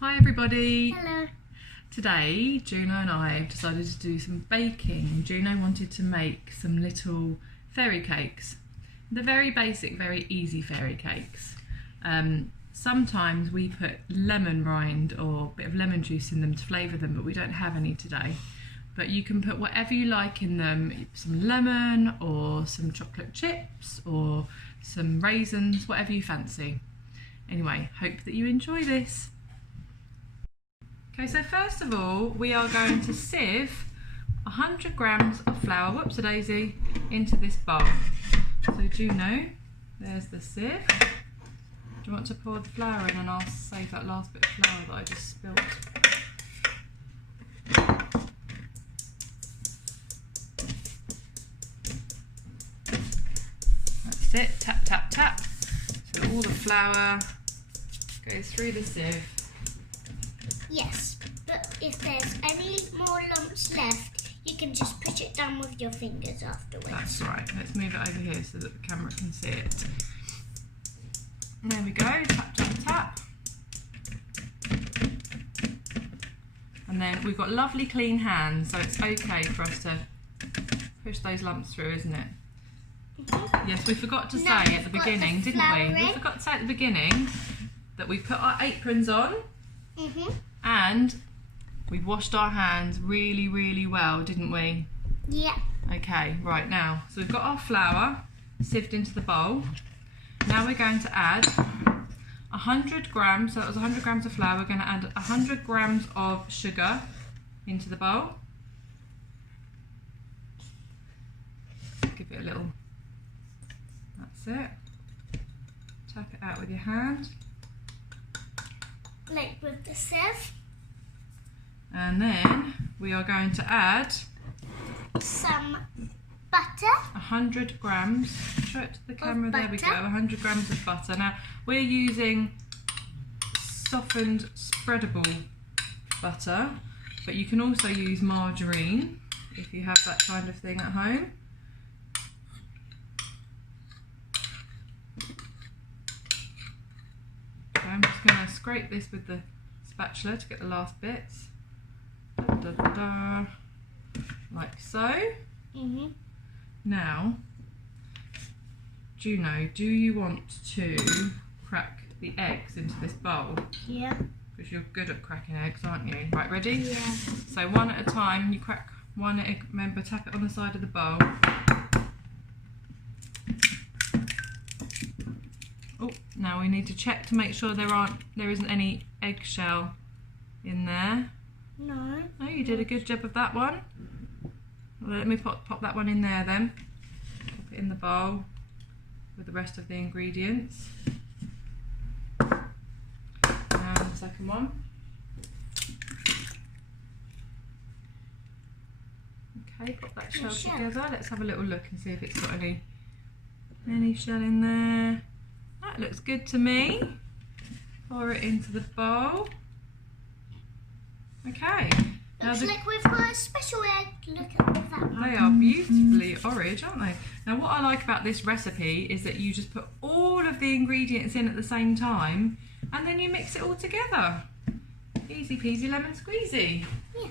Hi everybody. Hello. Today Juno and I have decided to do some baking. Juno wanted to make some little fairy cakes. They're very basic, very easy fairy cakes. Sometimes we put lemon rind or a bit of lemon juice in them to flavour them, but we don't have any today. But you can put whatever you like in them, some lemon or some chocolate chips or some raisins, whatever you fancy. Anyway, hope that you enjoy this. Okay, so first of all, we are going to sieve 100 grams of flour, whoops-a-daisy, into this bowl. So Juno, there's the sieve. Do you want to pour the flour in, and I'll save that last bit of flour that I just spilt. That's it, tap, tap, tap. So all the flour goes through the sieve. Yes, but if there's any more lumps left, you can just put it down with your fingers afterwards. That's right. Let's move it over here so that the camera can see it. And there we go, tap, tap, tap. And then we've got lovely clean hands, so it's okay for us to push those lumps through, isn't it? Mm-hmm. Yes, we forgot to say at the beginning, didn't we? We forgot to say at the beginning that we put our aprons on. Mm-hmm. And we washed our hands really, really well, didn't we? Yeah. Okay, right now, so we've got our flour sieved into the bowl. Now we're going to add 100 grams, so that was 100 grams of flour. We're going to add 100 grams of sugar into the bowl. Give it a little, that's it. Tap it out with your hand. Like with the sieve. And then we are going to add some butter. 100 grams, show it to the camera, there we go, 100 grams of butter. Now we're using softened spreadable butter, but you can also use margarine if you have that kind of thing at home. Okay, I'm just going to scrape this with the spatula to get the last bits. Da, da, da, da, like so. Mm-hmm. Now, Juno, do you want to crack the eggs into this bowl? Yeah. Because you're good at cracking eggs, aren't you? Right, ready? Yeah. So one at a time, you crack one egg, remember, tap it on the side of the bowl. Oh, now we need to check to make sure there isn't any eggshell in there. No. Oh, you did a good job of that one. Well, let me pop that one in there then. Pop it in the bowl with the rest of the ingredients. And the second one. Okay, put that shell together. Let's have a little look and see if it's got any shell in there. That looks good to me. Pour it into the bowl. Okay. Looks like we've got a special egg. Look at that one. They are beautifully orange, aren't they? Now what I like about this recipe is that you just put all of the ingredients in at the same time and then you mix it all together. Easy peasy lemon squeezy. Yeah.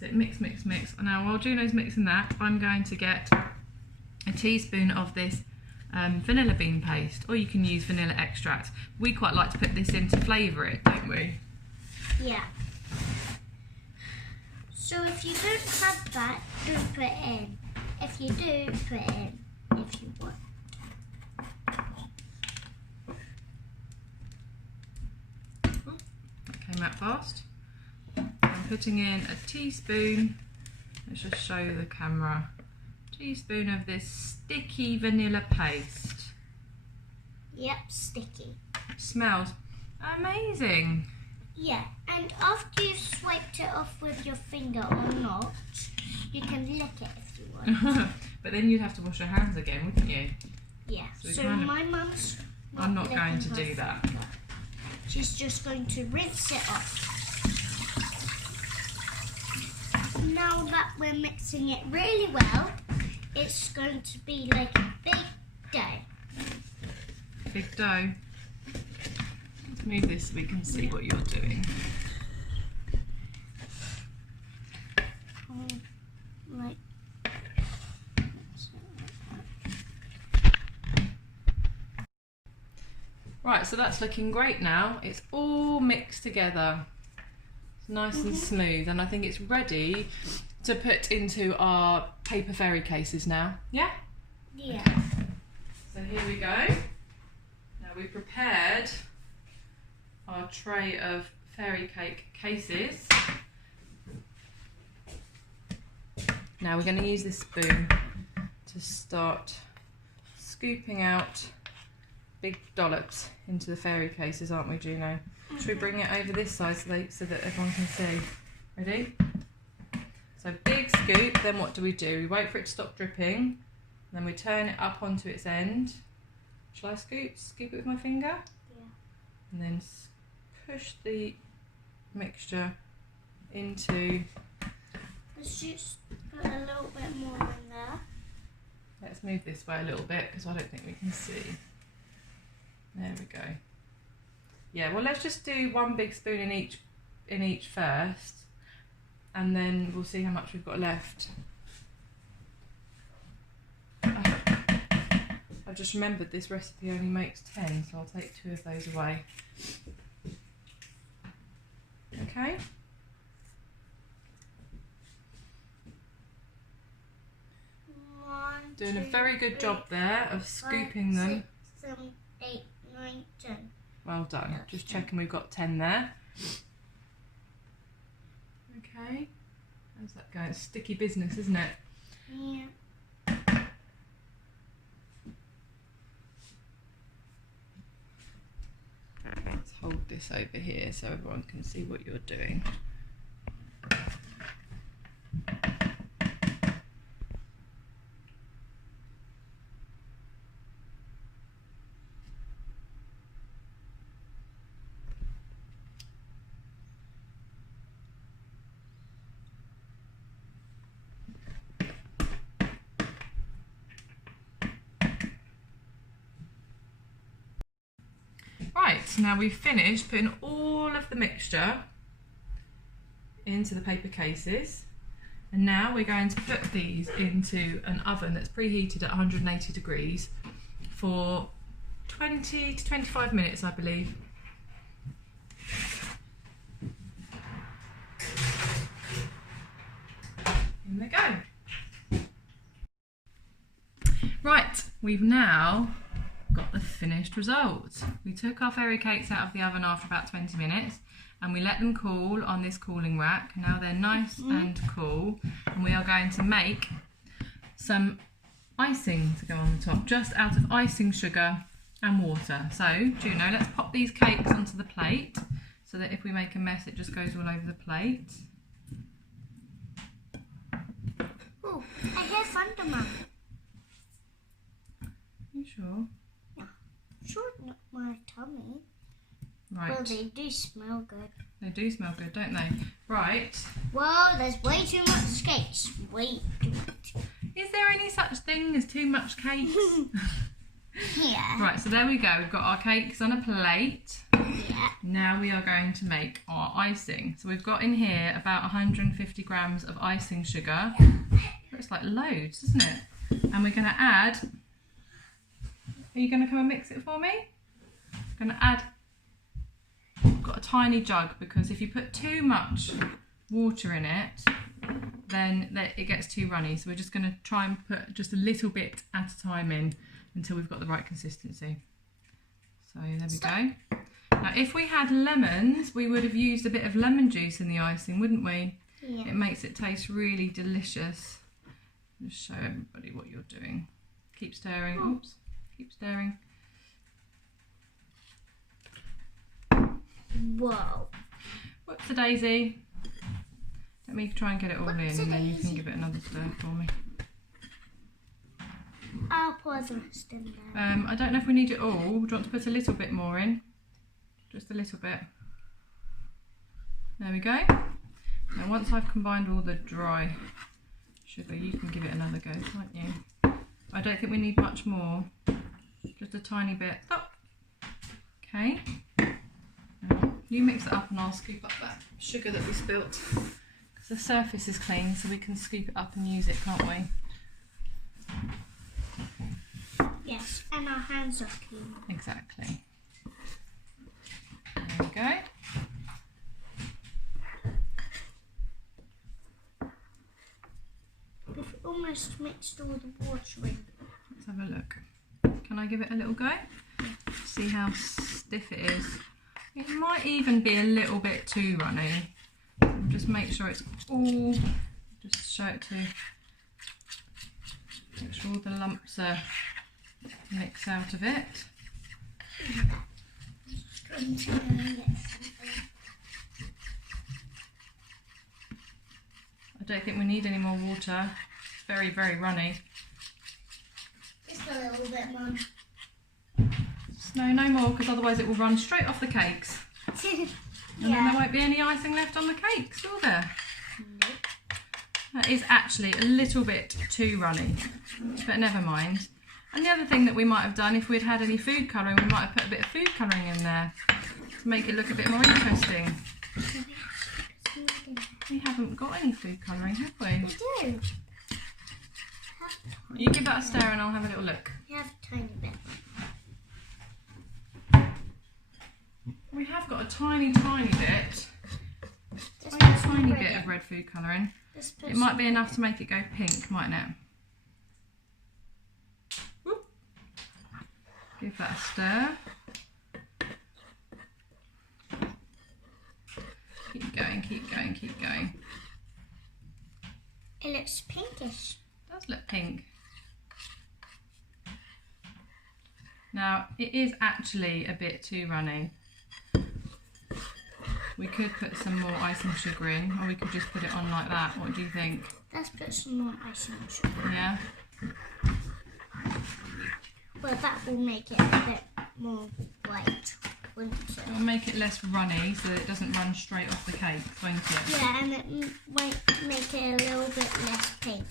So mix, mix, mix. Now while Juno's mixing that, I'm going to get a teaspoon of this vanilla bean paste, or you can use vanilla extract. We quite like to put this in to flavour it, don't we? Yeah. So if you don't have that, don't put it in. If you do, put it in if you want. Ooh, that came out fast. I'm putting in a teaspoon, let's just show the camera, teaspoon of this sticky vanilla paste. Yep, sticky. It smells amazing. Yeah, and after you've swiped it off with your finger or not, you can lick it if you want. But then you'd have to wash your hands again, wouldn't you? Yeah, So my mum's I'm not going to do that. She's just going to rinse it off. Now that we're mixing it really well, it's going to be like a big dough. Big dough. Let's move this so we can see what you're doing. Like. Right, so that's looking great now. It's all mixed together. It's nice and smooth, and I think it's ready to put into our paper fairy cases now. Yeah? Yeah. Okay. So here we go. Now we've prepared our tray of fairy cake cases. Now we're going to use this spoon to start scooping out big dollops into the fairy cases, aren't we, Juno? Should we bring it over this side so that everyone can see? Ready? So big scoop, then what do? We wait for it to stop dripping, then we turn it up onto its end. Shall I scoop it with my finger? Yeah. And then push the mixture into... Let's just put a little bit more in there. Let's move this way a little bit because I don't think we can see. There we go. Yeah, well, let's just do one big spoon in each first, and then we'll see how much we've got left. I've just remembered this recipe only makes 10, so I'll take 2 of those away. Okay. Doing a very good job there of scooping them. 6, 7, 8, 9, 10. Well done. Just checking we've got 10 there. Okay. How's that going? It's sticky business, isn't it? Yeah. Let's hold this over here so everyone can see what you're doing. Right, now we've finished putting all of the mixture into the paper cases, and now we're going to put these into an oven that's preheated at 180 degrees for 20 to 25 minutes, I believe. In they go. Right, we've now got the finished result. We took our fairy cakes out of the oven after about 20 minutes and we let them cool on this cooling rack. Now they're nice and cool, and we are going to make some icing to go on the top, just out of icing sugar and water. So Juno, let's pop these cakes onto the plate so that if we make a mess it just goes all over the plate. Oh, I hear thunder, Mum. You sure? Sure, not my tummy. Right. Well, they do smell good. They do smell good, don't they? Right. Well, there's way too much cakes. Way too much. Is there any such thing as too much cakes? Yeah. Right, so there we go. We've got our cakes on a plate. Yeah. Now we are going to make our icing. So we've got in here about 150 grams of icing sugar. It's like loads, isn't it? And we're going to add... Are you going to come and mix it for me? I'm going to add... I've got a tiny jug because if you put too much water in it, then it gets too runny. So we're just going to try and put just a little bit at a time in until we've got the right consistency. So there we go. Now if we had lemons, we would have used a bit of lemon juice in the icing, wouldn't we? Yeah. It makes it taste really delicious. Just show everybody what you're doing. Keep stirring. Oops. Keep stirring. Whoa. Whoops a daisy. Let me try and get it all in and then you can give it another stir for me. I'll pour the rest in there. I don't know if we need it all. Do you want to put a little bit more in? Just a little bit. There we go. Now once I've combined all the dry sugar, you can give it another go, can't you? don't think we need much more. Just a tiny bit. Oh. Okay. Now, you mix it up and I'll scoop up that sugar that we spilt. Because the surface is clean, so we can scoop it up and use it, can't we? Yes, and our hands are clean. Exactly. There we go. We've almost mixed all the water in. Let's have a look. Can I give it a little go? See how stiff it is. It might even be a little bit too runny. Just make sure it's all, just show it to, make sure all the lumps are mixed out of it. I don't think we need any more water. It's very, very runny. Just a little bit, Mum. No more, because otherwise it will run straight off the cakes. And then there won't be any icing left on the cakes, will there? Nope. That is actually a little bit too runny, but never mind. And the other thing that we might have done, if we'd had any food colouring, we might have put a bit of food colouring in there to make it look a bit more interesting. We haven't got any food colouring, have we? We do. You give that a stir and I'll have a little look. We have a tiny bit. We have got a tiny bit. Just Tiny bit of red food colouring. It might be enough to make it go pink, mightn't it? Whoop. Give that a stir. Keep going, keep going, keep going. It looks pinkish. It does look pink. Now, it is actually a bit too runny. We could put some more icing sugar in, or we could just put it on like that. What do you think? Let's put some more icing sugar. Yeah? Well, that will make it a bit more white, won't it? It'll make it less runny so that it doesn't run straight off the cake, won't it? Yeah, and it might make it a little bit less pink.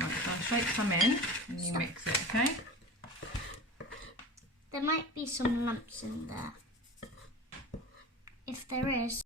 Right, so I'll shake some in and you mix it, okay? There might be some lumps in there. If there is.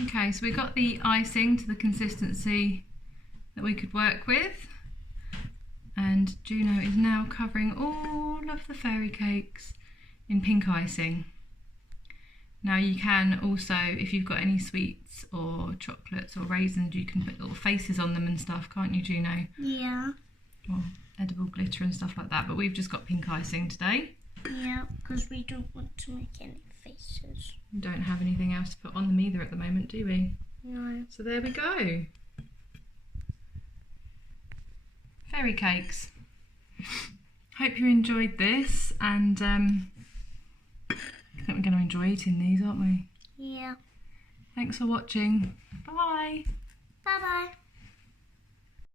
Okay, so we got the icing to the consistency that we could work with. And Juno is now covering all of the fairy cakes in pink icing. Now you can also, if you've got any sweets or chocolates or raisins, you can put little faces on them and stuff, can't you, Juno? Yeah. Or edible glitter and stuff like that, but we've just got pink icing today. Yeah, because we don't want to make any faces. We don't have anything else to put on them either at the moment, do we? No. So there we go. Fairy cakes. Hope you enjoyed this, and I think we're going to enjoy eating these, aren't we? Yeah. Thanks for watching. Bye. Bye-bye.